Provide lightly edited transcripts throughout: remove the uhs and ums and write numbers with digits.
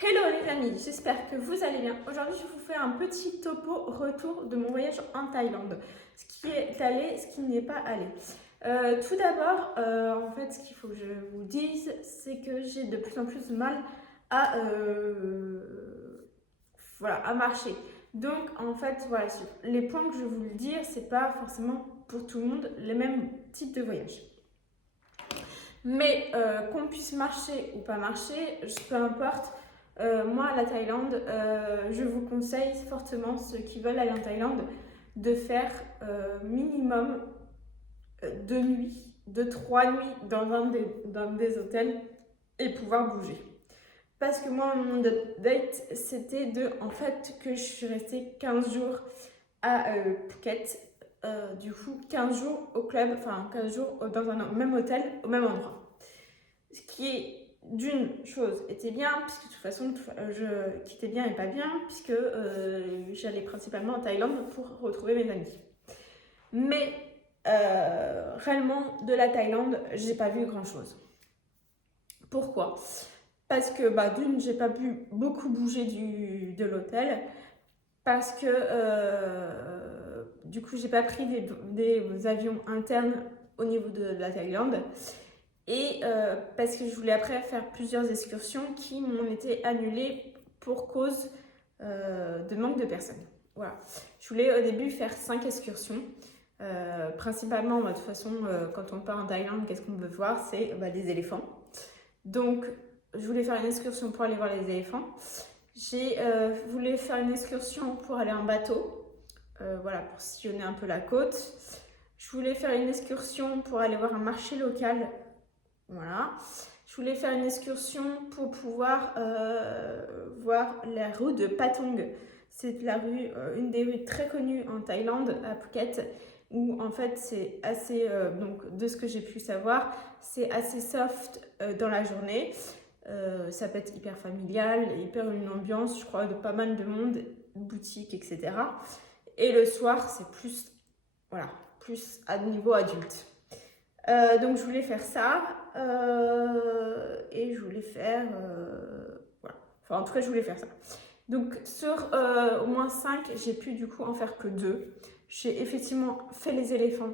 Hello les amis, j'espère que vous allez bien. Aujourd'hui, je vous fais un petit topo retour de mon voyage en Thaïlande. Ce qui est allé, ce qui n'est pas allé. Tout d'abord, en fait, ce qu'il faut que je vous dise, c'est que j'ai de plus en plus de mal à, à marcher. Donc, en fait, voilà, les points que je vais vous le dire, c'est pas forcément pour tout le monde les mêmes types de voyages. Mais qu'on puisse marcher ou pas marcher, peu importe. Moi, la Thaïlande, je vous conseille fortement, ceux qui veulent aller en Thaïlande, de faire minimum 2 nuits, 2, 3 nuits dans des hôtels et pouvoir bouger. Parce que moi, mon date, c'était en fait, que je suis restée 15 jours à Phuket. Du coup, 15 jours au club, enfin 15 jours dans un même hôtel, au même endroit. Ce qui est d'une chose était bien, puisque de toute façon, je quittais bien et pas bien, puisque j'allais principalement en Thaïlande pour retrouver mes amis. Mais réellement, de la Thaïlande, j'ai pas vu grand chose. Pourquoi? Parce que d'une, j'ai pas pu beaucoup bouger de l'hôtel, parce que du coup, j'ai pas pris des avions internes au niveau de la Thaïlande. Et parce que je voulais après faire plusieurs excursions qui m'ont été annulées pour cause de manque de personnes. Voilà. Je voulais au début faire 5 excursions. Principalement, de toute façon, quand on part en Thaïlande, qu'est-ce qu'on veut voir? C'est les éléphants. Donc, je voulais faire une excursion pour aller voir les éléphants. J'ai voulu faire une excursion pour aller en bateau, pour sillonner un peu la côte. Je voulais faire une excursion pour aller voir un marché local. Voilà. Je voulais faire une excursion pour pouvoir voir la rue de Patong. C'est une des rues très connues en Thaïlande, à Phuket, où en fait c'est assez, donc de ce que j'ai pu savoir, c'est assez soft dans la journée. Ça peut être hyper familial, hyper une ambiance, je crois, de pas mal de monde, boutiques, etc. Et le soir, c'est plus à niveau adulte. Donc je voulais faire ça et je voulais faire en tout cas je voulais faire ça. Donc sur au moins 5, j'ai pu du coup en faire que 2. J'ai effectivement fait les éléphants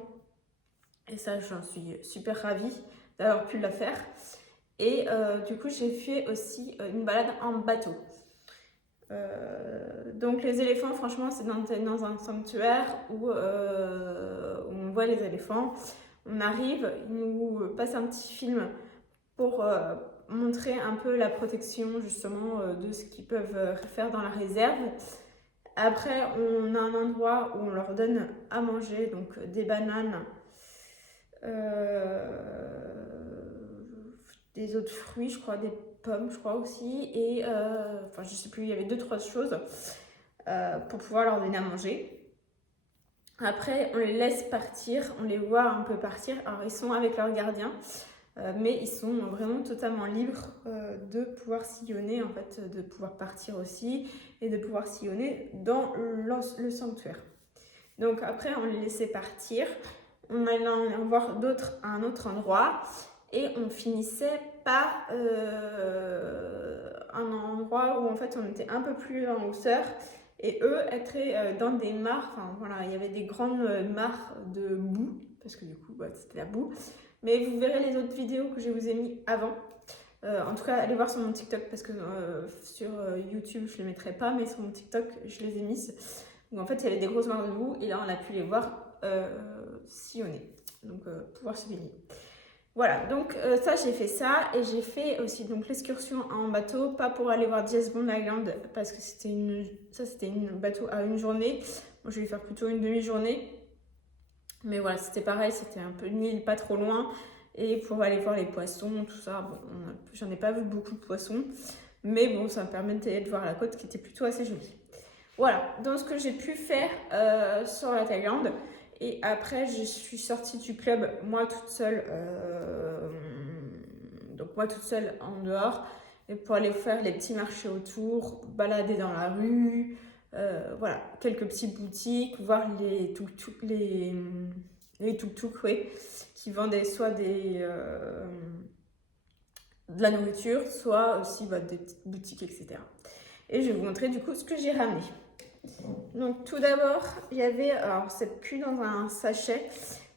et ça j'en suis super ravie d'avoir pu la faire. Et du coup j'ai fait aussi une balade en bateau. Donc les éléphants, franchement, c'est dans un sanctuaire où on voit les éléphants. On arrive, ils nous passent un petit film pour montrer un peu la protection justement de ce qu'ils peuvent faire dans la réserve. Après, on a un endroit où on leur donne à manger, donc des bananes, des autres fruits, je crois, des pommes, je crois aussi, et je sais plus, il y avait 2, 3 choses pour pouvoir leur donner à manger. Après, on les laisse partir, on les voit un peu partir. Alors, ils sont avec leur gardien, mais ils sont vraiment totalement libres de pouvoir sillonner, en fait, de pouvoir partir aussi et de pouvoir sillonner dans le sanctuaire. Donc après, on les laissait partir, on allait en voir d'autres à un autre endroit et on finissait par un endroit où en fait on était un peu plus en hauteur. Et eux étaient dans des mares, il y avait des grandes mares de boue, parce que du coup c'était la boue. Mais vous verrez les autres vidéos que je vous ai mis avant. En tout cas, allez voir sur mon TikTok, parce que sur YouTube je ne les mettrai pas, mais sur mon TikTok je les ai mises. Donc en fait il y avait des grosses mares de boue, et là on a pu les voir sillonner, donc pouvoir se baigner. Voilà, donc ça j'ai fait ça, et j'ai fait aussi donc l'excursion en bateau, pas pour aller voir Jazz Bond Island, parce que c'était une bateau à une journée. Moi je vais faire plutôt une demi-journée, mais voilà, c'était pareil, c'était un peu une île pas trop loin, et pour aller voir les poissons, tout ça. Bon, j'en ai pas vu beaucoup de poissons, mais bon, ça me permettait de voir la côte qui était plutôt assez jolie. Voilà, donc ce que j'ai pu faire sur la Thaïlande. Et après, je suis sortie du club, moi toute seule, en dehors, et pour aller faire les petits marchés autour, balader dans la rue, quelques petites boutiques, voir les tuk-tuk, oui, qui vendaient soit de la nourriture, soit aussi des petites boutiques, etc. Et je vais vous montrer du coup ce que j'ai ramené. Donc tout d'abord, il y avait, alors c'est plus dans un sachet,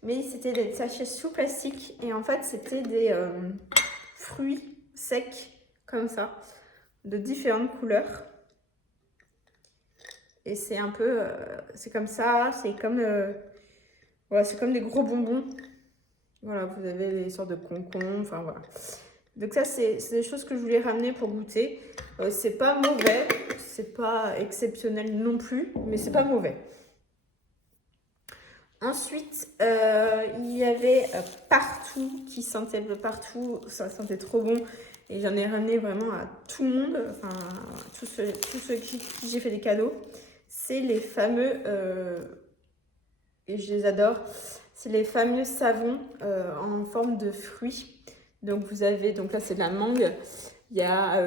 mais c'était des sachets sous plastique. Et en fait, c'était des fruits secs, comme ça, de différentes couleurs. Et c'est un peu, c'est comme ça, c'est comme, voilà, c'est comme des gros bonbons. Voilà, vous avez des sortes de concombres, enfin voilà. Donc ça, c'est des choses que je voulais ramener pour goûter. C'est pas mauvais, c'est pas exceptionnel non plus, mais c'est pas mauvais. Ensuite, il y avait partout, qui sentait partout, ça sentait trop bon. Et j'en ai ramené vraiment à tout le monde, enfin tous ceux qui j'ai fait des cadeaux. C'est les fameux, et je les adore, c'est les fameux savons en forme de fruits. Donc vous avez, donc là c'est de la mangue, il y a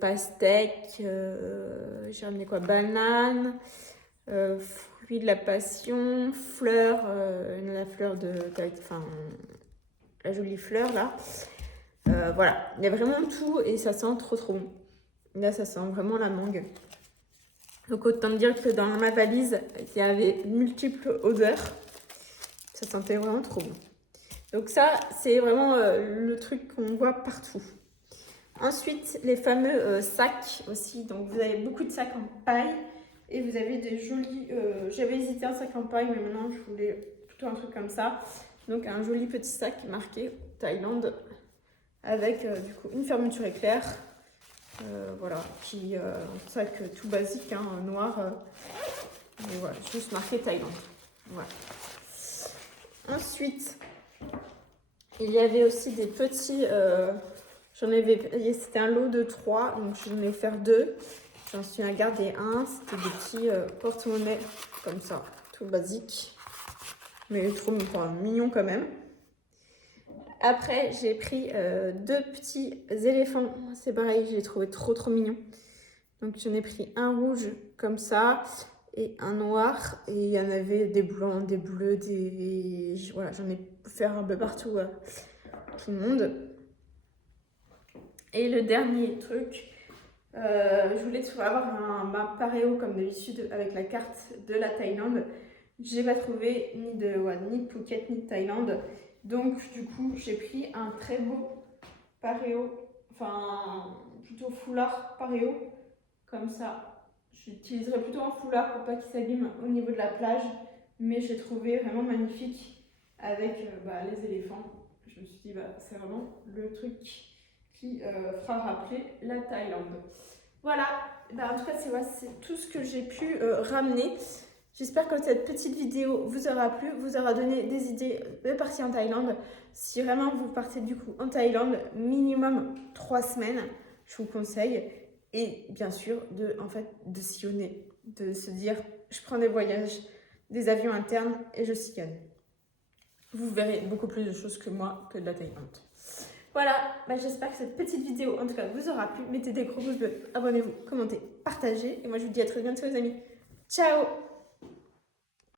pastèque, j'ai ramené quoi, banane, fruits de la passion, fleurs, la fleur de, enfin la jolie fleur là. Voilà, il y a vraiment tout et ça sent trop trop bon. Là ça sent vraiment la mangue. Donc autant dire que dans ma valise, il y avait multiples odeurs. Ça sentait vraiment trop bon. Donc ça, c'est vraiment le truc qu'on voit partout. Ensuite, les fameux sacs aussi. Donc vous avez beaucoup de sacs en paille. Et vous avez des jolis... J'avais hésité un sac en paille, mais maintenant je voulais plutôt un truc comme ça. Donc un joli petit sac marqué Thaïlande. Avec du coup une fermeture éclair. Voilà, qui un sac tout basique, hein, noir. Voilà, juste marqué Thaïlande. Voilà. Ensuite, il y avait aussi des petits, c'était un lot de 3, donc je vais faire 2. J'en suis à garder un, c'était des petits porte-monnaie comme ça, tout basique, mais trop mignon quand même. Après, j'ai pris 2 petits éléphants, c'est pareil, je les trouvais trop trop mignons. Donc j'en ai pris un rouge comme ça et un noir, et il y en avait des blancs, des bleus, des... Voilà, j'en ai fait un peu partout, tout le monde. Et le dernier truc, je voulais avoir un paréo comme d'habitude avec la carte de la Thaïlande. J'ai pas trouvé ni de Phuket ni de Thaïlande. Donc du coup j'ai pris un très beau paréo, enfin plutôt foulard paréo, comme ça. J'utiliserai plutôt un foulard pour pas qu'il s'abîme au niveau de la plage, mais j'ai trouvé vraiment magnifique avec les éléphants. Je me suis dit c'est vraiment le truc qui fera rappeler la Thaïlande. Voilà, en tout cas c'est tout ce que j'ai pu ramener. J'espère que cette petite vidéo vous aura plu, vous aura donné des idées de partir en Thaïlande. Si vraiment vous partez du coup en Thaïlande, minimum 3 semaines, je vous conseille. Et bien sûr, de sillonner, de se dire, je prends des voyages, des avions internes et je sillonne. Vous verrez beaucoup plus de choses que moi, que de la Thaïlande. Voilà, j'espère que cette petite vidéo, en tout cas, vous aura plu. Mettez des gros pouces bleus, abonnez-vous, commentez, partagez. Et moi, je vous dis à très bientôt, les amis. Ciao!